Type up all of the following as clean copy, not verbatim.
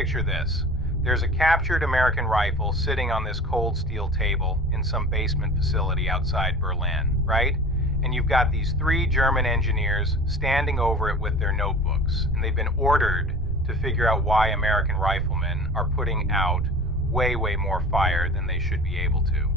Picture this. There's a captured American rifle sitting on this cold steel table in some basement facility outside Berlin, right? And you've got these 3 German engineers standing over it with their notebooks, and they've been ordered to figure out why American riflemen are putting out way more fire than they should be able to.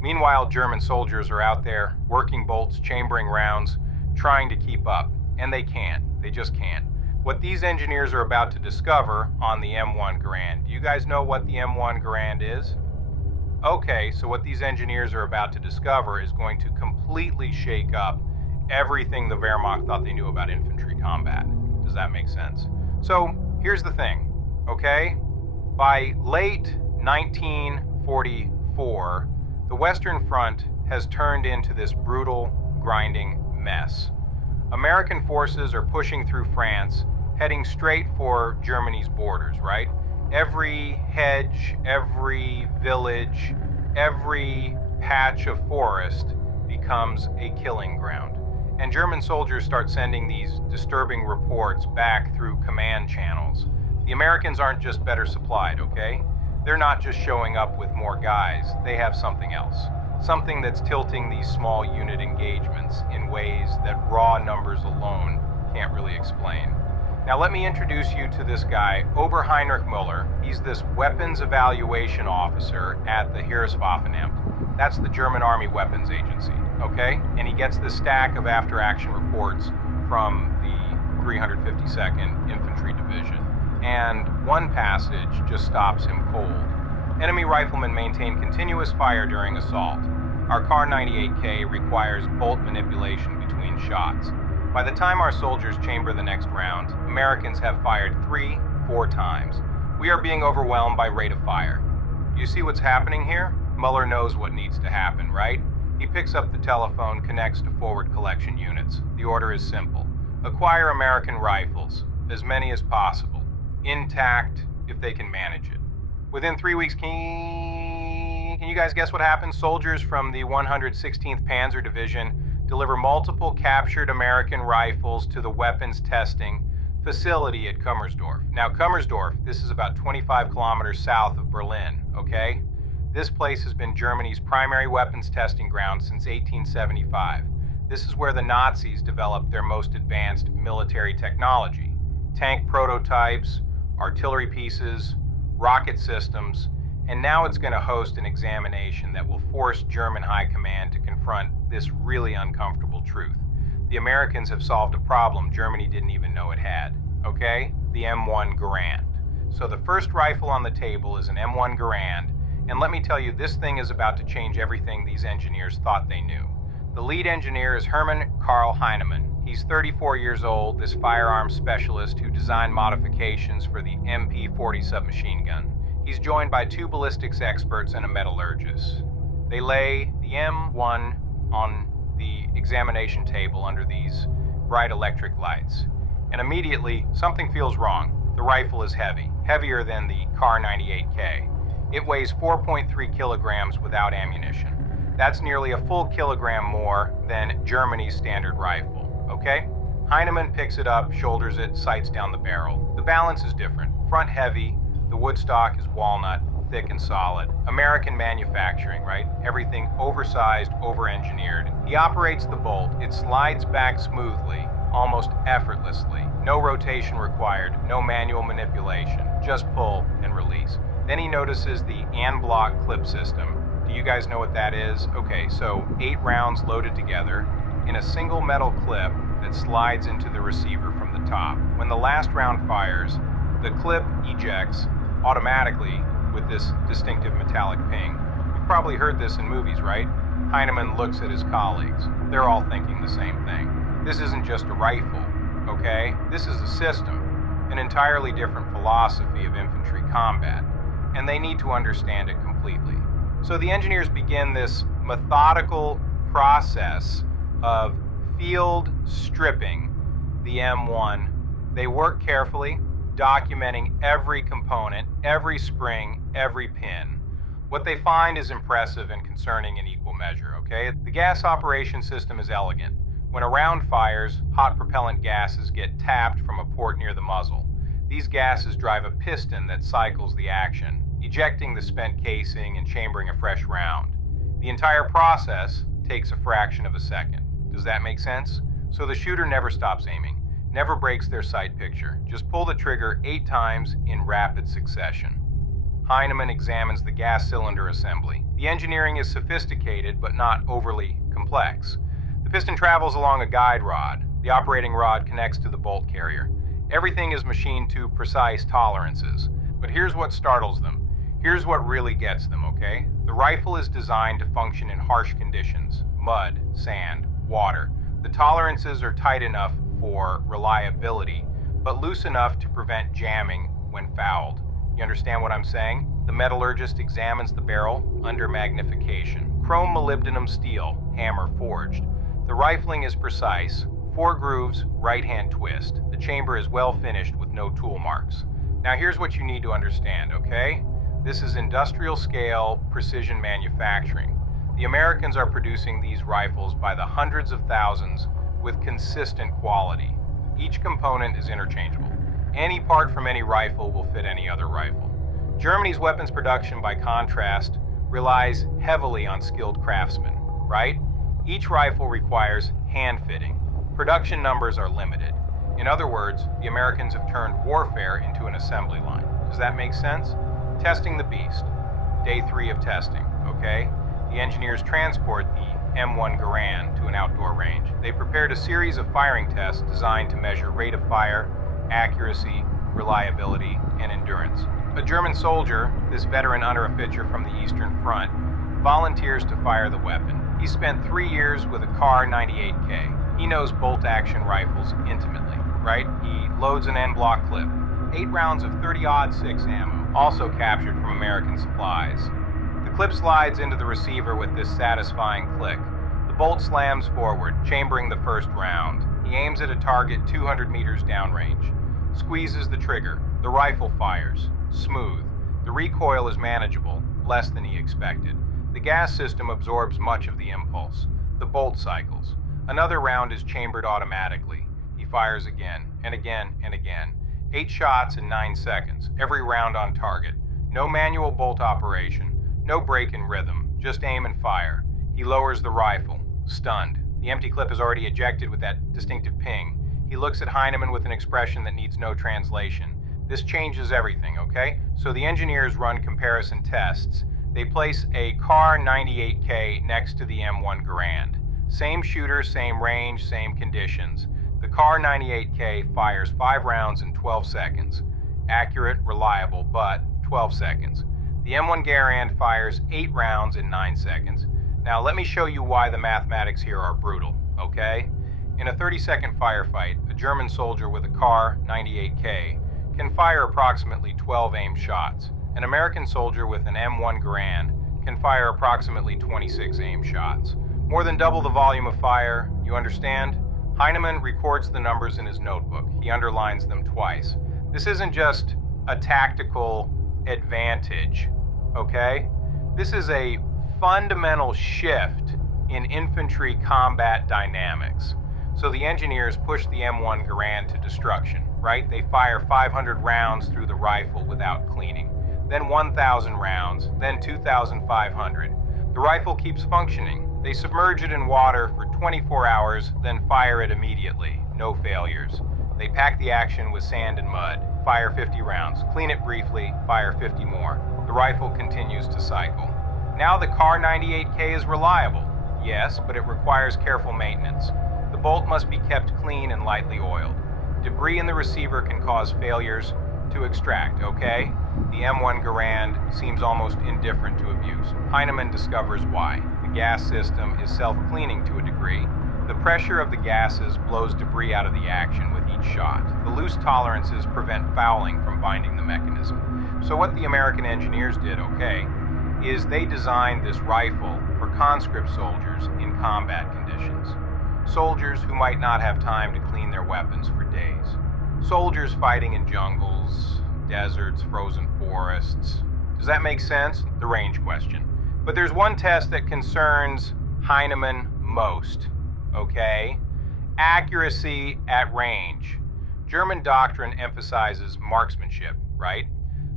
Meanwhile, German soldiers are out there working bolts, chambering rounds, trying to keep up, and they can't. They just can't. What these engineers are about to discover on the M1 Garand, do you guys know what the M1 Garand is? Okay, so what these engineers are about to discover is going to completely shake up everything the Wehrmacht thought they knew about infantry combat. Does that make sense? So, here's the thing, okay? By late 1944, the Western Front has turned into this brutal, grinding mess. American forces are pushing through France, heading straight for Germany's borders, right? Every hedge, every village, every patch of forest becomes a killing ground. And German soldiers start sending these disturbing reports back through command channels. The Americans aren't just better supplied, okay? They're not just showing up with more guys, they have something else. Something that's tilting these small unit engagements in ways that raw numbers alone can't really explain. Now let me introduce you to this guy, Oberheinrich Müller. He's this weapons evaluation officer at the Heereswaffenamt. That's the German Army Weapons Agency, okay? And he gets this stack of after-action reports from the 352nd Infantry Division. And one passage just stops him cold. Enemy riflemen maintain continuous fire during assault. Our Kar 98K requires bolt manipulation between shots. By the time our soldiers chamber the next round, Americans have fired 3-4 times. We are being overwhelmed by rate of fire. You see what's happening here? Muller knows what needs to happen, right? He picks up the telephone, connects to forward collection units. The order is simple. Acquire American rifles, as many as possible. Intact, if they can manage it. Within 3 weeks, can you guys guess what happens? Soldiers from the 116th Panzer Division deliver multiple captured American rifles to the weapons testing facility at Kummersdorf. Now, Kummersdorf, this is about 25 kilometers south of Berlin, okay? This place has been Germany's primary weapons testing ground since 1875. This is where the Nazis developed their most advanced military technology. Tank prototypes, artillery pieces, rocket systems, and now it's going to host an examination that will force German high command to confront this really uncomfortable truth. The Americans have solved a problem Germany didn't even know it had, okay? The M1 Garand. So the first rifle on the table is an M1 Garand, and let me tell you, this thing is about to change everything these engineers thought they knew. The lead engineer is Hermann Karl Heinemann. He's 34 years old, this firearms specialist who designed modifications for the MP-40 submachine gun. He's joined by 2 ballistics experts and a metallurgist. They lay the M1 on the examination table under these bright electric lights. And immediately, something feels wrong. The rifle is heavy, heavier than the Kar 98K. It weighs 4.3 kilograms without ammunition. That's nearly a full kilogram more than Germany's standard rifle, okay? Heinemann picks it up, shoulders it, sights down the barrel. The balance is different. Front heavy, the wood stock is walnut, thick and solid. American manufacturing, right? Everything oversized, over-engineered. He operates the bolt. It slides back smoothly, almost effortlessly. No rotation required, no manual manipulation. Just pull and release. Then he notices the en-bloc clip system. Do you guys know what that is? Okay, so 8 rounds loaded together in a single metal clip that slides into the receiver from the top. When the last round fires, the clip ejects automatically with this distinctive metallic ping. You've probably heard this in movies, right? Heinemann looks at his colleagues. They're all thinking the same thing. This isn't just a rifle, okay? This is a system, an entirely different philosophy of infantry combat, and they need to understand it completely. So the engineers begin this methodical process of field stripping the M1. They work carefully, documenting every component, every spring, every pin. What they find is impressive and concerning in equal measure, okay? The gas operation system is elegant. When a round fires, hot propellant gases get tapped from a port near the muzzle. These gases drive a piston that cycles the action, ejecting the spent casing and chambering a fresh round. The entire process takes a fraction of a second. Does that make sense? So the shooter never stops aiming, never breaks their sight picture. Just pull the trigger 8 times in rapid succession. Heinemann examines the gas cylinder assembly. The engineering is sophisticated but not overly complex. The piston travels along a guide rod. The operating rod connects to the bolt carrier. Everything is machined to precise tolerances. But here's what startles them. Here's what really gets them, okay? The rifle is designed to function in harsh conditions: mud, sand, water. The tolerances are tight enough for reliability, but loose enough to prevent jamming when fouled. You understand what I'm saying? The metallurgist examines the barrel under magnification. Chrome molybdenum steel, hammer forged. The rifling is precise. 4 grooves, right-hand twist. The chamber is well finished with no tool marks. Now here's what you need to understand, okay? This is industrial scale precision manufacturing. The Americans are producing these rifles by the hundreds of thousands with consistent quality. Each component is interchangeable. Any part from any rifle will fit any other rifle. Germany's weapons production, by contrast, relies heavily on skilled craftsmen, right? Each rifle requires hand fitting. Production numbers are limited. In other words, the Americans have turned warfare into an assembly line. Does that make sense? Testing the beast. Day 3 of testing, okay? The engineers transport the M1 Garand to an outdoor range. They prepared a series of firing tests designed to measure rate of fire, accuracy, reliability, and endurance. A German soldier, this veteran under-officer from the Eastern Front, volunteers to fire the weapon. He spent 3 years with a Kar 98K. He knows bolt-action rifles intimately, right? He loads an end-block clip. 8 rounds of 30-06 ammo, also captured from American supplies. The clip slides into the receiver with this satisfying click. The bolt slams forward, chambering the first round. He aims at a target 200 meters downrange. Squeezes the trigger. The rifle fires. Smooth. The recoil is manageable, less than he expected. The gas system absorbs much of the impulse. The bolt cycles. Another round is chambered automatically. He fires again, and again, and again. 8 shots in 9 seconds, every round on target. No manual bolt operation, no break in rhythm, just aim and fire. He lowers the rifle, stunned. The empty clip is already ejected with that distinctive ping. He looks at Heinemann with an expression that needs no translation. This changes everything, okay? So the engineers run comparison tests. They place a Kar 98K next to the M1 Garand. Same shooter, same range, same conditions. The Kar 98K fires 5 rounds in 12 seconds. Accurate, reliable, but 12 seconds. The M1 Garand fires 8 rounds in 9 seconds. Now let me show you why the mathematics here are brutal, okay? In a 30-second firefight, a German soldier with a Kar 98K can fire approximately 12 aimed shots. An American soldier with an M1 Garand can fire approximately 26 aimed shots. More than double the volume of fire, you understand? Heinemann records the numbers in his notebook. He underlines them twice. This isn't just a tactical advantage, okay? This is a fundamental shift in infantry combat dynamics. So the engineers push the M1 Garand to destruction, right? They fire 500 rounds through the rifle without cleaning, then 1,000 rounds, then 2,500. The rifle keeps functioning. They submerge it in water for 24 hours, then fire it immediately. No failures. They pack the action with sand and mud, fire 50 rounds, clean it briefly, fire 50 more. The rifle continues to cycle. Now the Kar 98K is reliable, yes, but it requires careful maintenance. The bolt must be kept clean and lightly oiled. Debris in the receiver can cause failures to extract, okay? The M1 Garand seems almost indifferent to abuse. Heinemann discovers why. The gas system is self-cleaning to a degree. The pressure of the gases blows debris out of the action with each shot. The loose tolerances prevent fouling from binding the mechanism. So what the American engineers did, okay, is they designed this rifle for conscript soldiers in combat conditions. Soldiers who might not have time to clean their weapons for days. Soldiers fighting in jungles, deserts, frozen forests. Does that make sense? The range question. But there's one test that concerns Heinemann most, okay? Accuracy at range. German doctrine emphasizes marksmanship, right?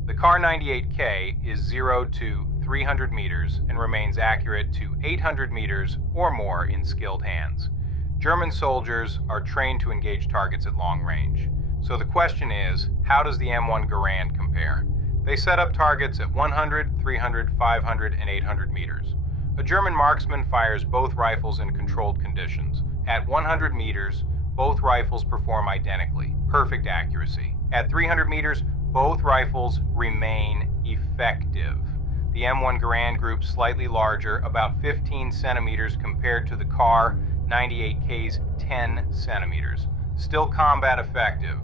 The Kar-98K is 0 to 300 meters and remains accurate to 800 meters or more in skilled hands. German soldiers are trained to engage targets at long range. So the question is, how does the M1 Garand compare? They set up targets at 100, 300, 500, and 800 meters. A German marksman fires both rifles in controlled conditions. At 100 meters, both rifles perform identically, perfect accuracy. At 300 meters, both rifles remain effective. The M1 Garand group slightly larger, about 15 centimeters compared to the Kar-98K's 10 centimeters. Still combat effective.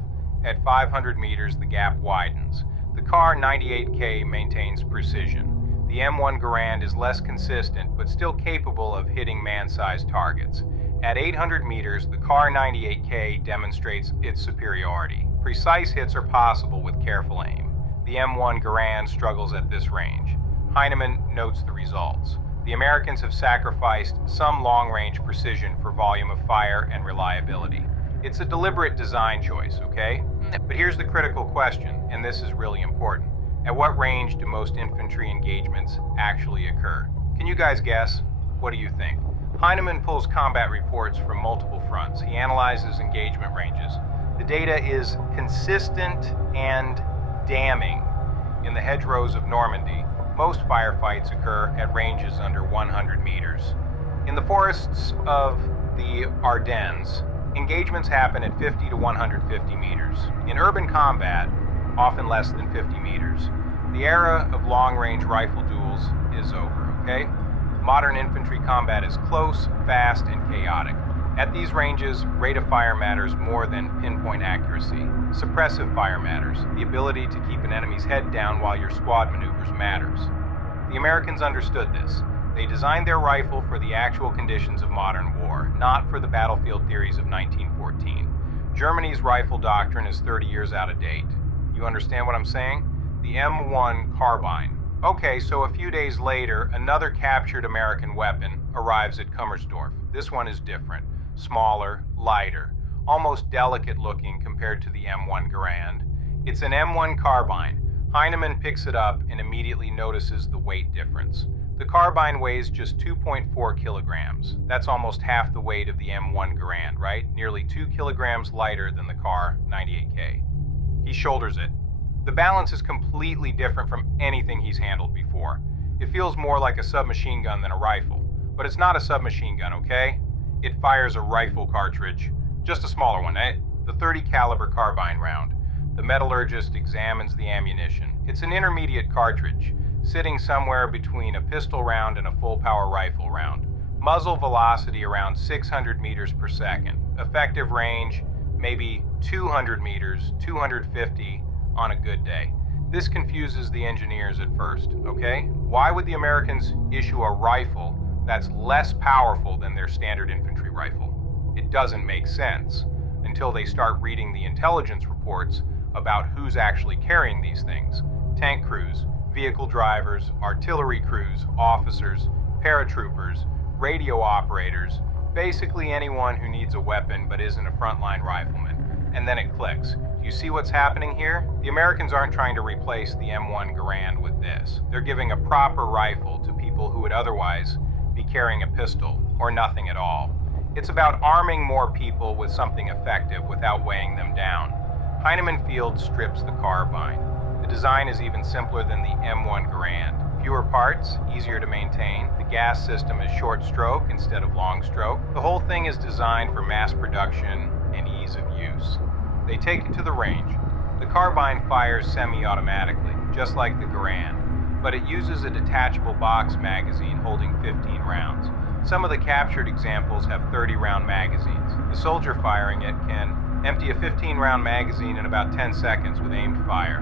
At 500 meters, the gap widens. The Kar-98K maintains precision. The M1 Garand is less consistent, but still capable of hitting man-sized targets. At 800 meters, the Kar-98K demonstrates its superiority. Precise hits are possible with careful aim. The M1 Garand struggles at this range. Heinemann notes the results. The Americans have sacrificed some long-range precision for volume of fire and reliability. It's a deliberate design choice, okay? But here's the critical question, and this is really important. At what range do most infantry engagements actually occur? Can you guys guess? What do you think? Heinemann pulls combat reports from multiple fronts. He analyzes engagement ranges. The data is consistent and damning. In the hedgerows of Normandy, most firefights occur at ranges under 100 meters. In the forests of the Ardennes, engagements happen at 50 to 150 meters. In urban combat, often less than 50 meters. The era of long-range rifle duels is over, okay? Modern infantry combat is close, fast, and chaotic. At these ranges, rate of fire matters more than pinpoint accuracy. Suppressive fire matters. The ability to keep an enemy's head down while your squad maneuvers matters. The Americans understood this. They designed their rifle for the actual conditions of modern war, not for the battlefield theories of 1914. Germany's rifle doctrine is 30 years out of date. You understand what I'm saying? The M1 Carbine. Okay, so a few days later, another captured American weapon arrives at Kummersdorf. This one is different. Smaller, lighter, almost delicate looking compared to the M1 Garand. It's an M1 Carbine. Heinemann picks it up and immediately notices the weight difference. The Carbine weighs just 2.4 kilograms. That's almost half the weight of the M1 Garand, right? Nearly 2 kilograms lighter than the Kar-98K. He shoulders it. The balance is completely different from anything he's handled before. It feels more like a submachine gun than a rifle. But it's not a submachine gun, okay? It fires a rifle cartridge. Just a smaller one, the .30 caliber carbine round. The metallurgist examines the ammunition. It's an intermediate cartridge, sitting somewhere between a pistol round and a full-power rifle round. Muzzle velocity around 600 meters per second. Effective range, maybe 200 meters, 250 on a good day. This confuses the engineers at first, okay? Why would the Americans issue a rifle that's less powerful than their standard infantry rifle? It doesn't make sense until they start reading the intelligence reports about who's actually carrying these things. Tank crews, vehicle drivers, artillery crews, officers, paratroopers, radio operators, basically anyone who needs a weapon but isn't a frontline rifleman. And then it clicks. Do you see what's happening here? The Americans aren't trying to replace the M1 Garand with this. They're giving a proper rifle to people who would otherwise be carrying a pistol or nothing at all. It's about arming more people with something effective without weighing them down. Heinemann Field strips the carbine. The design is even simpler than the M1 Garand. Fewer parts, easier to maintain. The gas system is short stroke instead of long stroke. The whole thing is designed for mass production and ease of use. They take it to the range. The carbine fires semi-automatically, just like the Garand, but it uses a detachable box magazine holding 15 rounds. Some of the captured examples have 30-round magazines. The soldier firing it can empty a 15-round magazine in about 10 seconds with aimed fire.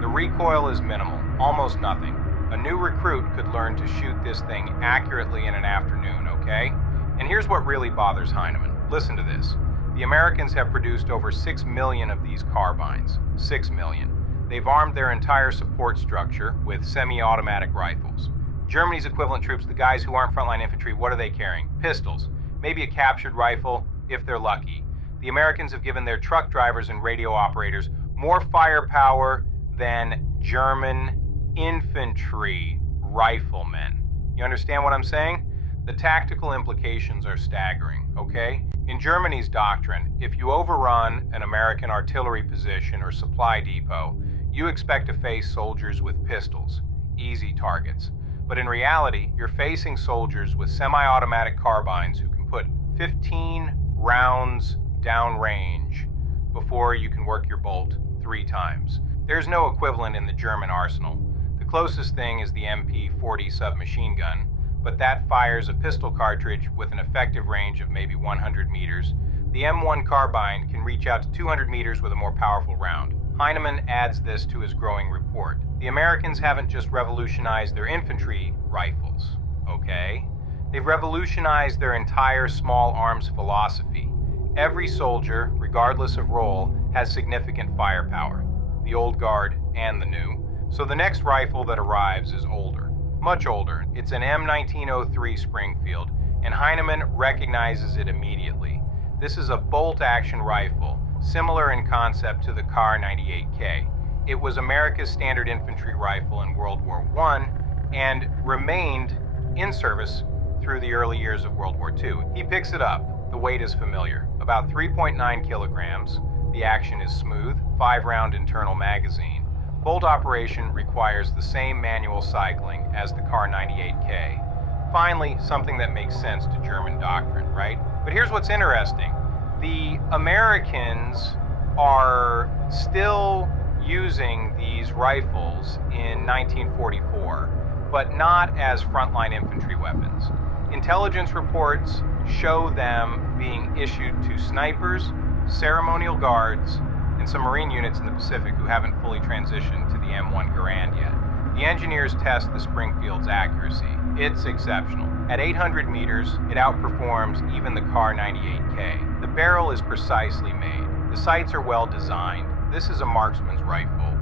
The recoil is minimal, almost nothing. A new recruit could learn to shoot this thing accurately in an afternoon, okay? And here's what really bothers Heinemann. Listen to this. The Americans have produced over 6 million of these carbines. 6 million. They've armed their entire support structure with semi-automatic rifles. Germany's equivalent troops, the guys who aren't frontline infantry, what are they carrying? Pistols. Maybe a captured rifle, if they're lucky. The Americans have given their truck drivers and radio operators more firepower than German infantry riflemen. You understand what I'm saying? The tactical implications are staggering, okay? In Germany's doctrine, if you overrun an American artillery position or supply depot, you expect to face soldiers with pistols, easy targets. But in reality, you're facing soldiers with semi-automatic carbines who can put 15 rounds downrange before you can work your bolt 3 times. There's no equivalent in the German arsenal. The closest thing is the MP-40 submachine gun, but that fires a pistol cartridge with an effective range of maybe 100 meters. The M1 Carbine can reach out to 200 meters with a more powerful round. Heinemann adds this to his growing report. The Americans haven't just revolutionized their infantry rifles, okay? They've revolutionized their entire small arms philosophy. Every soldier, regardless of role, has significant firepower, the old guard and the new. So the next rifle that arrives is older, much older. It's an M1903 Springfield, and Heinemann recognizes it immediately. This is a bolt-action rifle, similar in concept to the Kar-98K. It was America's standard infantry rifle in World War I and remained in service through the early years of World War II. He picks it up. The weight is familiar, about 3.9 kilograms. The action is smooth, 5-round internal magazine. Bolt operation requires the same manual cycling as the Kar-98K. Finally, something that makes sense to German doctrine, right? But here's what's interesting. The Americans are still using these rifles in 1944, but not as frontline infantry weapons. Intelligence reports show them being issued to snipers, ceremonial guards, and some Marine units in the Pacific who haven't fully transitioned to the M1 Garand yet. The engineers test the Springfield's accuracy. It's exceptional. At 800 meters, it outperforms even the Kar-98K. The barrel is precisely made. The sights are well designed. This is a marksman's rifle.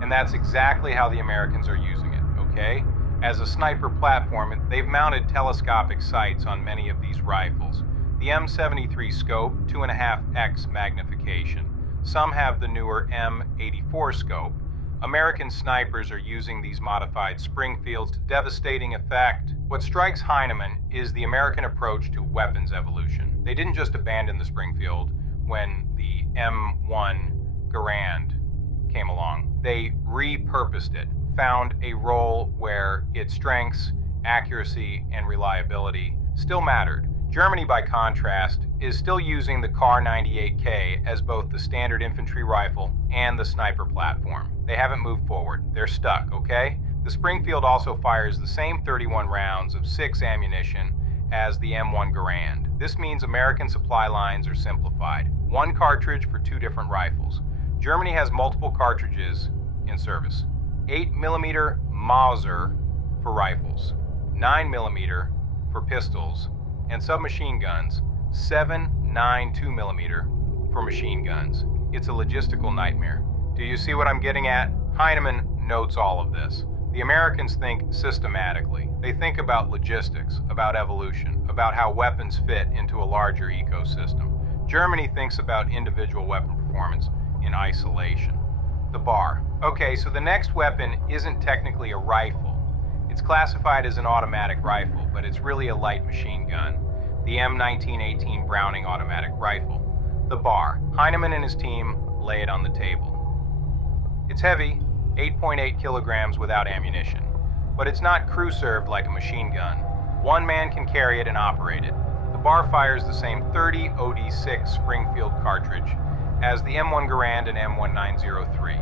And that's exactly how the Americans are using it, okay? As a sniper platform, they've mounted telescopic sights on many of these rifles. The M73 scope, 2.5x magnification. Some have the newer M84 scope. American snipers are using these modified Springfields to devastating effect. What strikes Heinemann is the American approach to weapons evolution. They didn't just abandon the Springfield when the M1 Garand came along. They repurposed it, found a role where its strengths, accuracy, and reliability still mattered. Germany, by contrast, is still using the Kar-98K as both the standard infantry rifle and the sniper platform. They haven't moved forward. They're stuck, okay? The Springfield also fires the same 31 rounds of 6 ammunition as the M1 Garand. This means American supply lines are simplified. 1 cartridge for 2 different rifles. Germany has multiple cartridges in service. 8mm Mauser for rifles, 9mm for pistols, and submachine guns, 7.9 2mm for machine guns. It's a logistical nightmare. Do you see what I'm getting at? Heinemann notes all of this. The Americans think systematically. They think about logistics, about evolution, about how weapons fit into a larger ecosystem. Germany thinks about individual weapon performance in isolation. The bar. Okay, so the next weapon isn't technically a rifle. It's classified as an automatic rifle, but it's really a light machine gun. The M1918 Browning automatic rifle. The bar. Heinemann and his team lay it on the table. It's heavy, 8.8 kilograms without ammunition, but it's not crew-served like a machine gun. One man can carry it and operate it. The bar fires the same 30 OD6 Springfield cartridge as the M1 Garand and M1 903.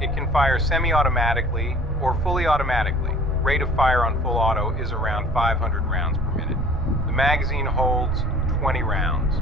It can fire semi-automatically or fully automatically. Rate of fire on full auto is around 500 rounds per minute. The magazine holds 20 rounds.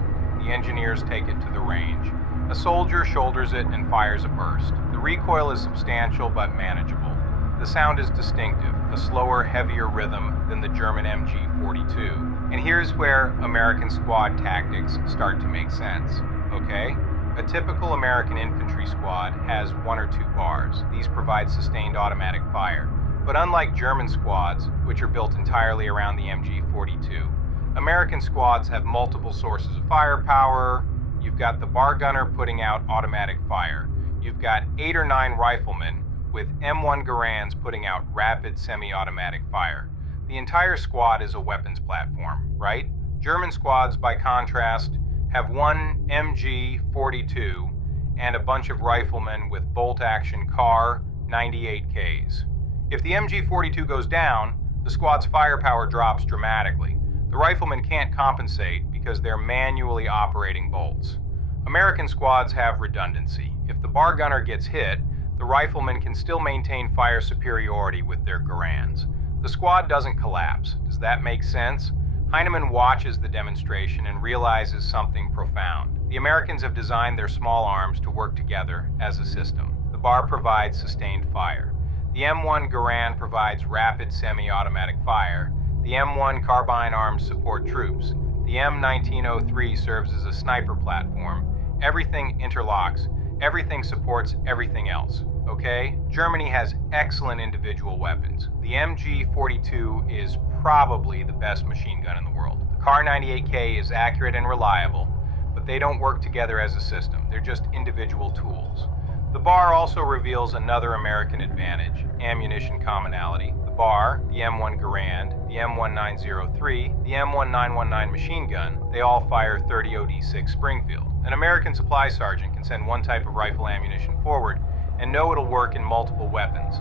The engineers take it to the range. A soldier shoulders it and fires a burst. The recoil is substantial but manageable. The sound is distinctive, a slower, heavier rhythm than the German MG42. And here's where American squad tactics start to make sense, okay? A typical American infantry squad has 1 or 2 bars. These provide sustained automatic fire. But unlike German squads, which are built entirely around the MG42, American squads have multiple sources of firepower, you've got the bar gunner putting out automatic fire. You've got 8 or 9 riflemen with M1 Garands putting out rapid semi-automatic fire. The entire squad is a weapons platform, right? German squads, by contrast, have one MG42 and a bunch of riflemen with bolt-action CAR 98Ks. If the MG42 goes down, the squad's firepower drops dramatically. The riflemen can't compensate because they're manually operating bolts. American squads have redundancy. If the bar gunner gets hit, the riflemen can still maintain fire superiority with their Garands. The squad doesn't collapse. Does that make sense? Heinemann watches the demonstration and realizes something profound. The Americans have designed their small arms to work together as a system. The bar provides sustained fire. The M1 Garand provides rapid semi-automatic fire. The M1 Carbine arms support troops. The M1903 serves as a sniper platform. Everything interlocks. Everything supports everything else. Okay? Germany has excellent individual weapons. The MG42 is probably the best machine gun in the world. The CAR 98K is accurate and reliable, but they don't work together as a system. They're just individual tools. The bar also reveals another American advantage: ammunition commonality. The bar, the M1 Garand, the M1903, the M1 919 machine gun, they all fire 30 OD6 Springfield. An American supply sergeant can send one type of rifle ammunition forward and know it'll work in multiple weapons.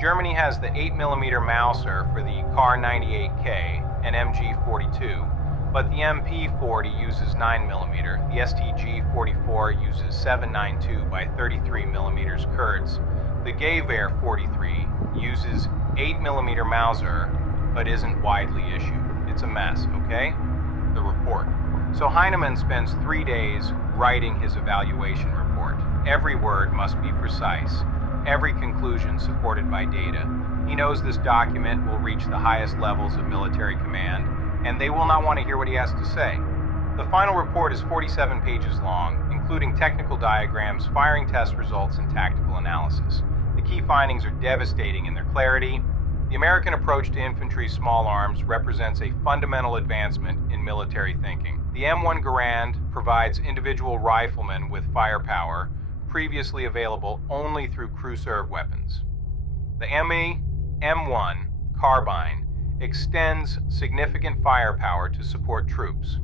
Germany has the 8mm Mauser for the CAR 98K and MG42, but the MP40 uses 9mm, the STG44 uses 7.92 by 33mm Kurz, the Gewehr 43 uses 8mm Mauser, but isn't widely issued. It's a mess, okay? The report. So Heinemann spends 3 days writing his evaluation report. Every word must be precise. Every conclusion supported by data. He knows this document will reach the highest levels of military command, and they will not want to hear what he has to say. The final report is 47 pages long, including technical diagrams, firing test results, and tactical analysis. The key findings are devastating in their clarity. The American approach to infantry small arms represents a fundamental advancement in military thinking. The M1 Garand provides individual riflemen with firepower previously available only through crew-served weapons. The M1 Carbine extends significant firepower to support troops.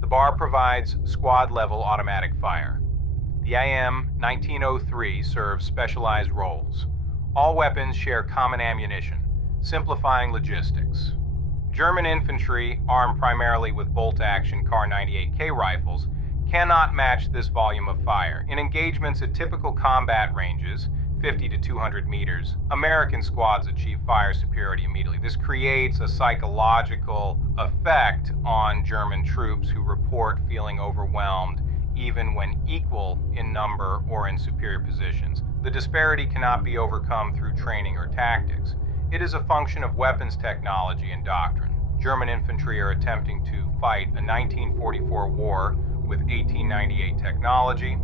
The bar provides squad-level automatic fire. The IM-1903 serves specialized roles. All weapons share common ammunition, simplifying logistics. German infantry, armed primarily with bolt-action CAR 98K rifles, cannot match this volume of fire. In engagements at typical combat ranges, 50 to 200 meters, American squads achieve fire superiority immediately. This creates a psychological effect on German troops who report feeling overwhelmed even when equal in number or in superior positions. The disparity cannot be overcome through training or tactics. It is a function of weapons technology and doctrine. German infantry are attempting to fight a 1944 war with 1898 technology.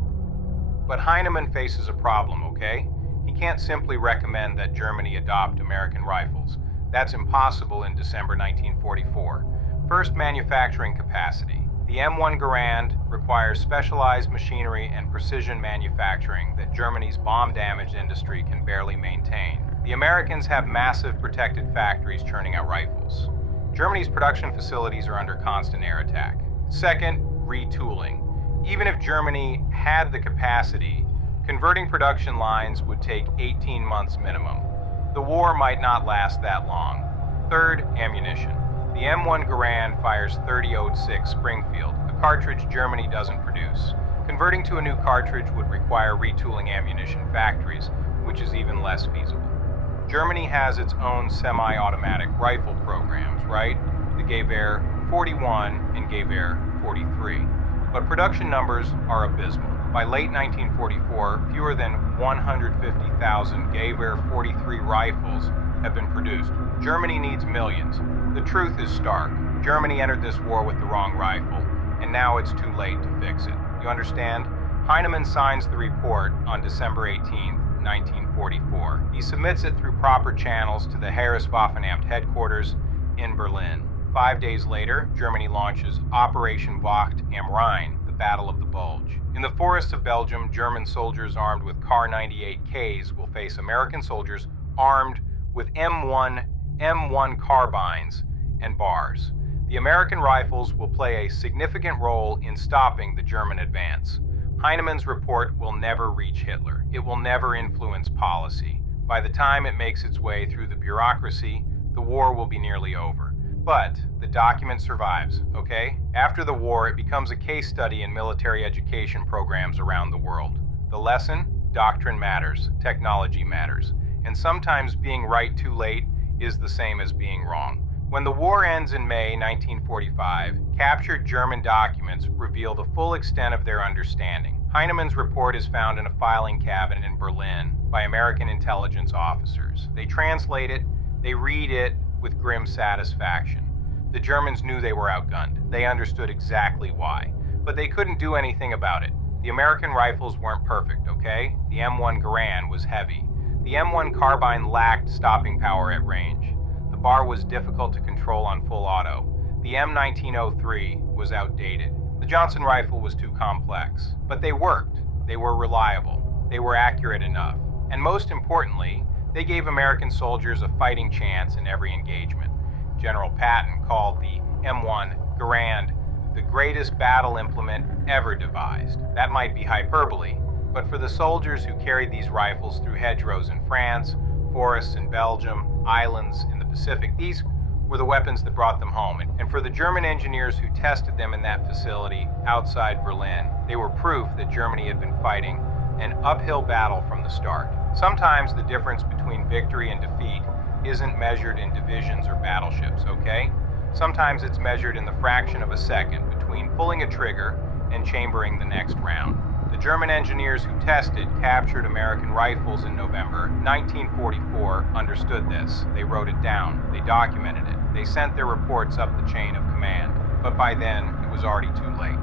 But Heinemann faces a problem, okay? He can't simply recommend that Germany adopt American rifles. That's impossible in December 1944. First, manufacturing capacity. The M1 Garand requires specialized machinery and precision manufacturing that Germany's bomb-damaged industry can barely maintain. The Americans have massive protected factories churning out rifles. Germany's production facilities are under constant air attack. Second, retooling. Even if Germany had the capacity, converting production lines would take 18 months minimum. The war might not last that long. Third, ammunition. The M1 Garand fires 30 OD6 Springfield, a cartridge Germany doesn't produce. Converting to a new cartridge would require retooling ammunition factories, which is even less feasible. Germany has its own semi-automatic rifle programs, right? The Gewehr 41 and Gewehr 43. But production numbers are abysmal. By late 1944, fewer than 150,000 Gewehr 43 rifles have been produced. Germany needs millions. The truth is stark. Germany entered this war with the wrong rifle, and now it's too late to fix it. You understand? Heinemann signs the report on December 18, 1944. He submits it through proper channels to the Heereswaffenamt headquarters in Berlin. 5 days later, Germany launches Operation Wacht am Rhein, the Battle of the Bulge. In the forests of Belgium, German soldiers armed with Kar-98Ks will face American soldiers armed with M1 carbines and bars. The American rifles will play a significant role in stopping the German advance. Heinemann's report will never reach Hitler. It will never influence policy. By the time it makes its way through the bureaucracy, the war will be nearly over. But the document survives, okay? After the war, it becomes a case study in military education programs around the world. The lesson? Doctrine matters, technology matters, and sometimes being right too late is the same as being wrong. When the war ends in May 1945, captured German documents reveal the full extent of their understanding. Heinemann's report is found in a filing cabinet in Berlin by American intelligence officers. They translate it, they read it with grim satisfaction. The Germans knew they were outgunned. They understood exactly why, but they couldn't do anything about it. The American rifles weren't perfect, okay? The M1 Garand was heavy. The M1 Carbine lacked stopping power at range. The bar was difficult to control on full auto. The M1903 was outdated. The Johnson rifle was too complex. But they worked. They were reliable. They were accurate enough. And most importantly, they gave American soldiers a fighting chance in every engagement. General Patton called the M1 Garand the greatest battle implement ever devised. That might be hyperbole, but for the soldiers who carried these rifles through hedgerows in France, forests in Belgium, islands in the Pacific, these were the weapons that brought them home. And for the German engineers who tested them in that facility outside Berlin, they were proof that Germany had been fighting an uphill battle from the start. Sometimes the difference between victory and defeat isn't measured in divisions or battleships, okay? Sometimes it's measured in the fraction of a second between pulling a trigger and chambering the next round. The German engineers who tested captured American rifles in November 1944 understood this. They wrote it down. They documented it. They sent their reports up the chain of command. But by then, it was already too late.